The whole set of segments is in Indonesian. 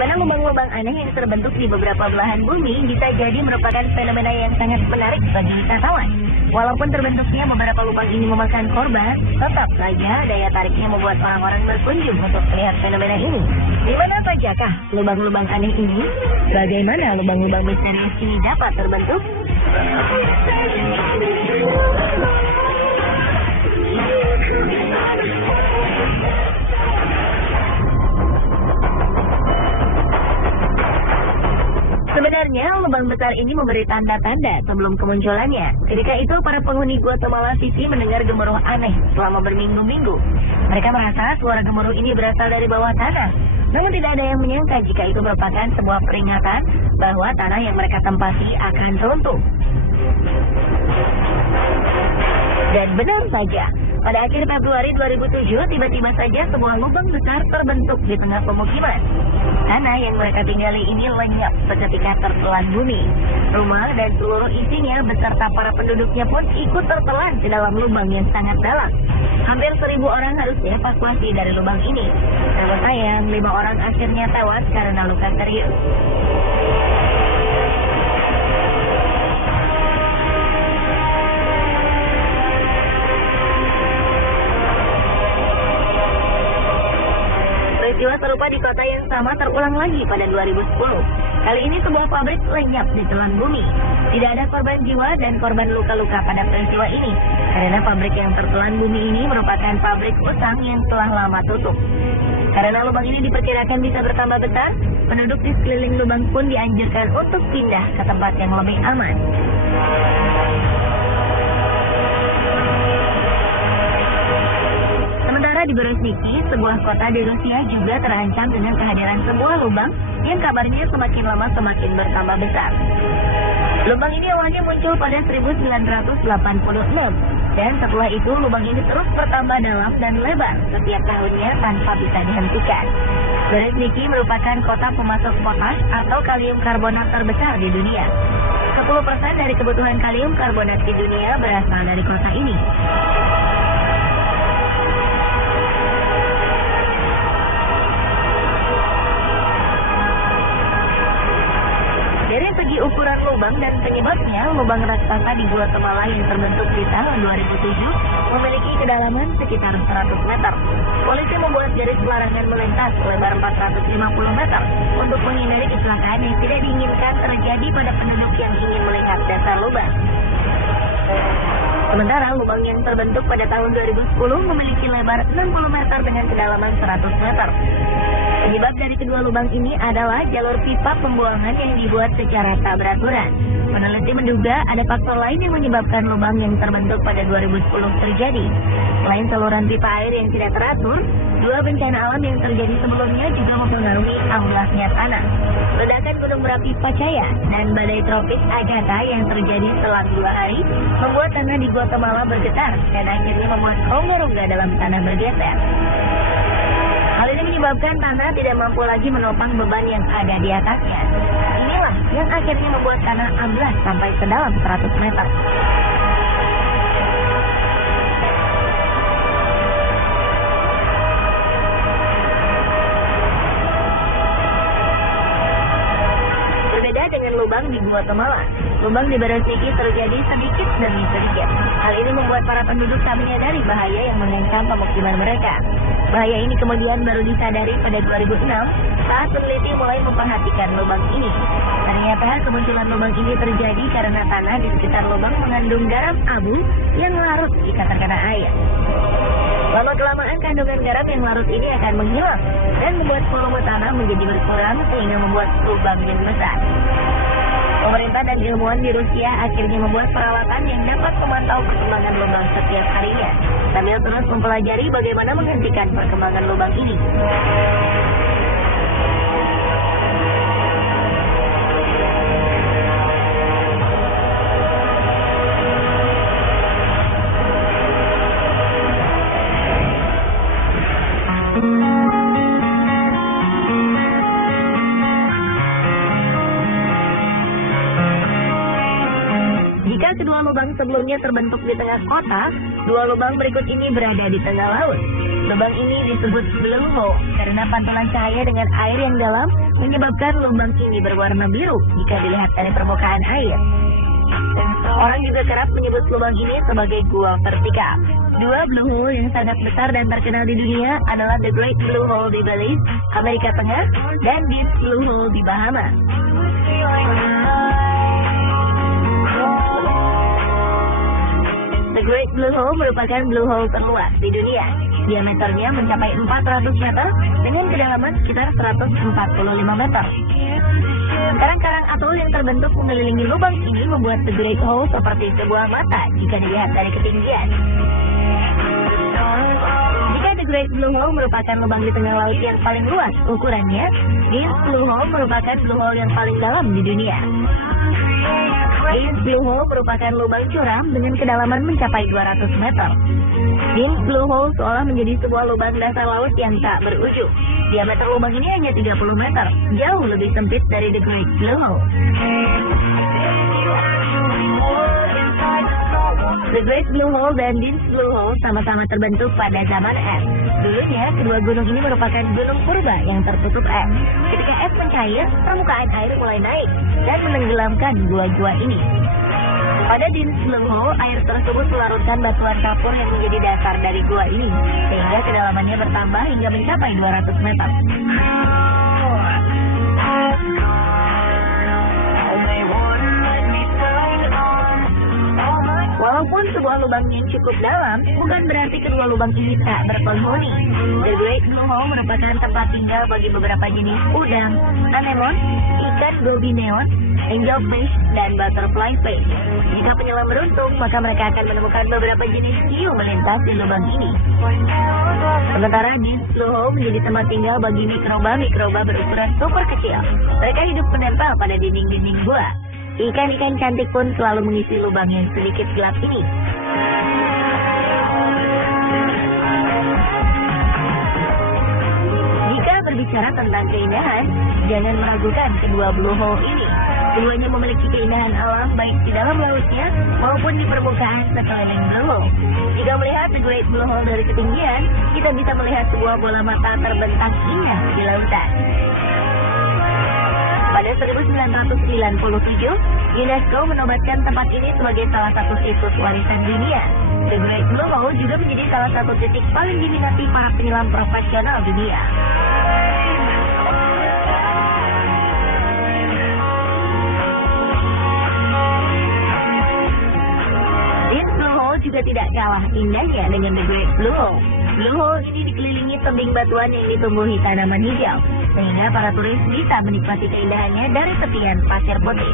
Fenomena lubang-lubang aneh yang terbentuk di beberapa belahan bumi bisa jadi merupakan fenomena yang sangat menarik bagi wisatawan. Walaupun terbentuknya beberapa lubang ini memakan korban, tetap saja daya tariknya membuat orang-orang berkunjung untuk melihat fenomena ini. Di mana sajakah lubang-lubang aneh ini? Bagaimana lubang-lubang misterius ini dapat terbentuk? Sebenarnya, lubang besar ini memberi tanda-tanda sebelum kemunculannya. Ketika itu, para penghuni Guatemala City mendengar gemuruh aneh selama berminggu-minggu. Mereka merasa suara gemuruh ini berasal dari bawah tanah. Namun tidak ada yang menyangka jika itu merupakan sebuah peringatan bahwa tanah yang mereka tempati akan runtuh. Dan benar saja, pada akhir Februari 2007, tiba-tiba saja sebuah lubang besar terbentuk di tengah pemukiman. Tanah yang mereka tinggali ini lenyap seketika tertelan bumi. Rumah dan seluruh isinya beserta para penduduknya pun ikut tertelan ke dalam lubang yang sangat dalam. Hampir 1.000 orang harus dievakuasi dari lubang ini. Namun sayang, 5 orang akhirnya tewas karena luka serius. Peristiwa serupa di kota yang sama terulang lagi pada 2010. Kali ini sebuah pabrik lenyap di telan bumi. Tidak ada korban jiwa dan korban luka-luka pada peristiwa ini, karena pabrik yang tertelan bumi ini merupakan pabrik utang yang telah lama tutup. Karena lubang ini diperkirakan bisa bertambah besar, penduduk di sekeliling lubang pun dianjurkan untuk pindah ke tempat yang lebih aman. Di Berezhniki, sebuah kota di Rusia juga terancam dengan kehadiran sebuah lubang yang kabarnya semakin lama semakin bertambah besar. Lubang ini awalnya muncul pada 1986, dan setelah itu lubang ini terus bertambah dalam dan lebar setiap tahunnya tanpa bisa dihentikan. Berezhniki merupakan kota pemasok potas atau kalium karbonat terbesar di dunia. 10% dari kebutuhan kalium karbonat di dunia berasal dari kota ini. Dari segi ukuran lubang dan penyebabnya, lubang raksasa di Guatemala yang terbentuk di tahun 2007 memiliki kedalaman sekitar 100 meter. Polisi membuat garis pelarangan melintas lebar 450 meter untuk menghindari kecelakaan yang tidak diinginkan terjadi pada penduduk yang ingin melihat dasar lubang. Sementara lubang yang terbentuk pada tahun 2010 memiliki lebar 60 meter dengan kedalaman 100 meter. Penyebab dari kedua lubang ini adalah jalur pipa pembuangan yang dibuat secara tak beraturan. Peneliti menduga ada faktor lain yang menyebabkan lubang yang terbentuk pada 2010 terjadi. Selain saluran pipa air yang tidak teratur, dua bencana alam yang terjadi sebelumnya juga mempengaruhi amblasnya tanah. Ledakan gunung berapi Pacaya dan badai tropis Agatha yang terjadi selang 2 hari membuat tanah di Guatemala bergetar dan akhirnya membuat rongga-rongga dalam tanah bergeser. Hal ini menyebabkan tanah tidak mampu lagi menopang beban yang ada di atasnya. Inilah yang akhirnya membuat tanah amblas sampai sedalam 100 meter. Berbeda dengan lubang di Guatemala, lubang di Berezhniki terjadi sedikit demi sedikit. Hal ini membuat para penduduk tak menyadari bahaya yang mengancam pemukiman mereka. Bahaya ini kemudian baru disadari pada 2006 saat peneliti mulai memperhatikan lubang ini. Ternyata kemunculan lubang ini terjadi karena tanah di sekitar lubang mengandung garam abu yang larut jika terkena air. Lama-kelamaan kandungan garam yang larut ini akan menghilang dan membuat volume tanah menjadi berkurang sehingga membuat lubang yang besar. Pemerintah dan ilmuwan di Rusia akhirnya membuat peralatan yang dapat memantau perkembangan lubang setiap harinya, sambil terus mempelajari bagaimana menghentikan perkembangan lubang ini. Kedua lubang sebelumnya terbentuk di tengah kota, dua lubang berikut ini berada di tengah laut. Lubang ini disebut blue hole karena pantulan cahaya dengan air yang dalam menyebabkan lubang ini berwarna biru jika dilihat dari permukaan air. Orang juga kerap menyebut lubang ini sebagai gua vertikal. Dua blue hole yang sangat besar dan terkenal di dunia adalah The Great Blue Hole di Belize, Amerika Tengah, dan Deep Blue Hole di Bahamas. The Great Blue Hole merupakan blue hole terluas di dunia. Diameternya mencapai 400 meter dengan kedalaman sekitar 145 meter. Karang-karang atol yang terbentuk mengelilingi lubang ini membuat The Great Hole seperti sebuah mata jika dilihat dari ketinggian. Jika The Great Blue Hole merupakan lubang di tengah laut yang paling luas ukurannya, Deep Blue Hole merupakan blue hole yang paling dalam di dunia. Deep Blue Hole merupakan lubang curam dengan kedalaman mencapai 200 meter. Deep Blue Hole seolah menjadi sebuah lubang dasar laut yang tak berujung. Diameter lubang ini hanya 30 meter, jauh lebih sempit dari The Great Blue Hole. The Great Blue Hole dan Deep Blue Hole sama-sama terbentuk pada zaman es. Dulunya, kedua gunung ini merupakan gunung purba yang tertutup es. Ketika es mencair, permukaan air mulai naik dan menenggelamkan gua-gua ini. Pada Deep Blue Hole, air tersebut melarutkan batuan kapur yang menjadi dasar dari gua ini, sehingga kedalamannya bertambah hingga mencapai 200 meter. Walaupun sebuah lubang yang cukup dalam, bukan berarti kedua lubang ini tak berpenghuni. The Great Blue Hole merupakan tempat tinggal bagi beberapa jenis udang, anemon, ikan gobi neon, angelfish, dan butterfly fish. Jika penyelam beruntung, maka mereka akan menemukan beberapa jenis hiu melintas di lubang ini. Sementara Deep Blue Hole menjadi tempat tinggal bagi mikroba-mikroba berukuran super kecil. Mereka hidup menempel pada dinding-dinding gua. Ikan-ikan cantik pun selalu mengisi lubang yang sedikit gelap ini. Jika berbicara tentang keindahan, jangan meragukan kedua blue hole ini. Keduanya memiliki keindahan alam baik di dalam lautnya maupun di permukaan sekeliling blue hole. Jika melihat The Great Blue Hole dari ketinggian, kita bisa melihat sebuah bola mata terbentang indah di lautan. Pada 1997, UNESCO menobatkan tempat ini sebagai salah satu situs warisan dunia. The Great Blue Hole juga menjadi salah satu titik paling diminati para penyelam profesional dunia. Deep Blue Hole juga tidak kalah indahnya dengan The Great Blue Hole. Blue Hole ini dikelilingi tebing batuan yang ditumbuhi tanaman hijau, sehingga para turis bisa menikmati keindahannya dari tepian pasir putih.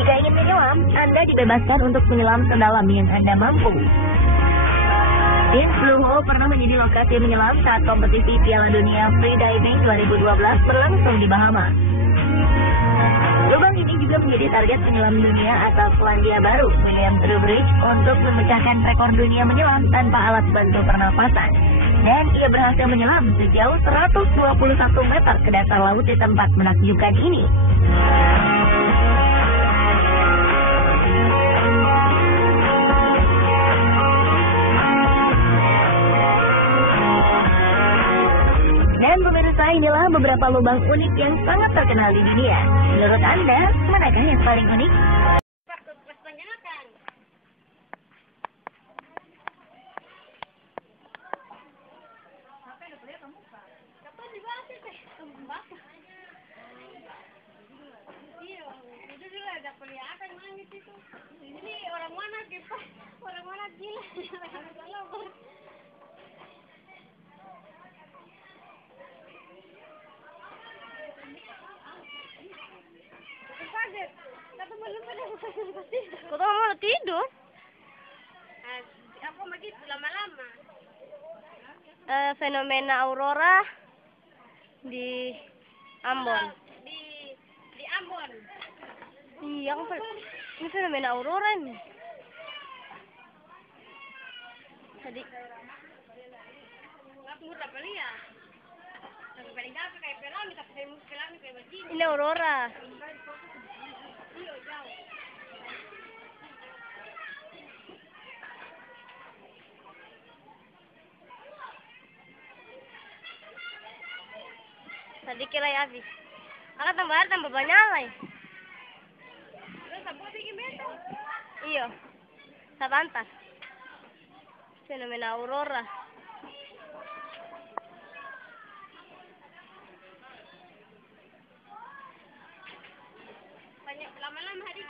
Jika ingin menyelam, Anda dibebaskan untuk menyelam sedalam yang Anda mampu. Deep Blue Hole pernah menjadi lokasi menyelam saat kompetisi Piala Dunia Free Diving 2012 berlangsung di Bahamas. Lubang ini juga menjadi target penyelam dunia asal Selandia Baru, William Trowbridge, untuk memecahkan rekor dunia menyelam tanpa alat bantu pernapasan. Dan ia berhasil menyelam sejauh 121 meter ke dasar laut di tempat menakjubkan ini. Dan pemirsa, inilah beberapa lubang unik yang sangat terkenal di dunia. Menurut Anda, manakah yang paling unik? Ini orang mana kita? Orang mana gila? Kau tahu mau tidur? Apa begitu lama-lama? Fenomena aurora di Ambon. Di Ambon. Iya, ini fenomena aurora ini. Tadi. Aku mau tak lihat. Tapi paling gampang kayak pelan, tapi pelan kayak begini. Ini aurora. Iya, jauh. Tadi kira ya habis. Akan tambah hari tambah banyak lah. Terus apa bikin beta? Iya. Sabantas. Fenomena aurora. Banyak lama-lama hari.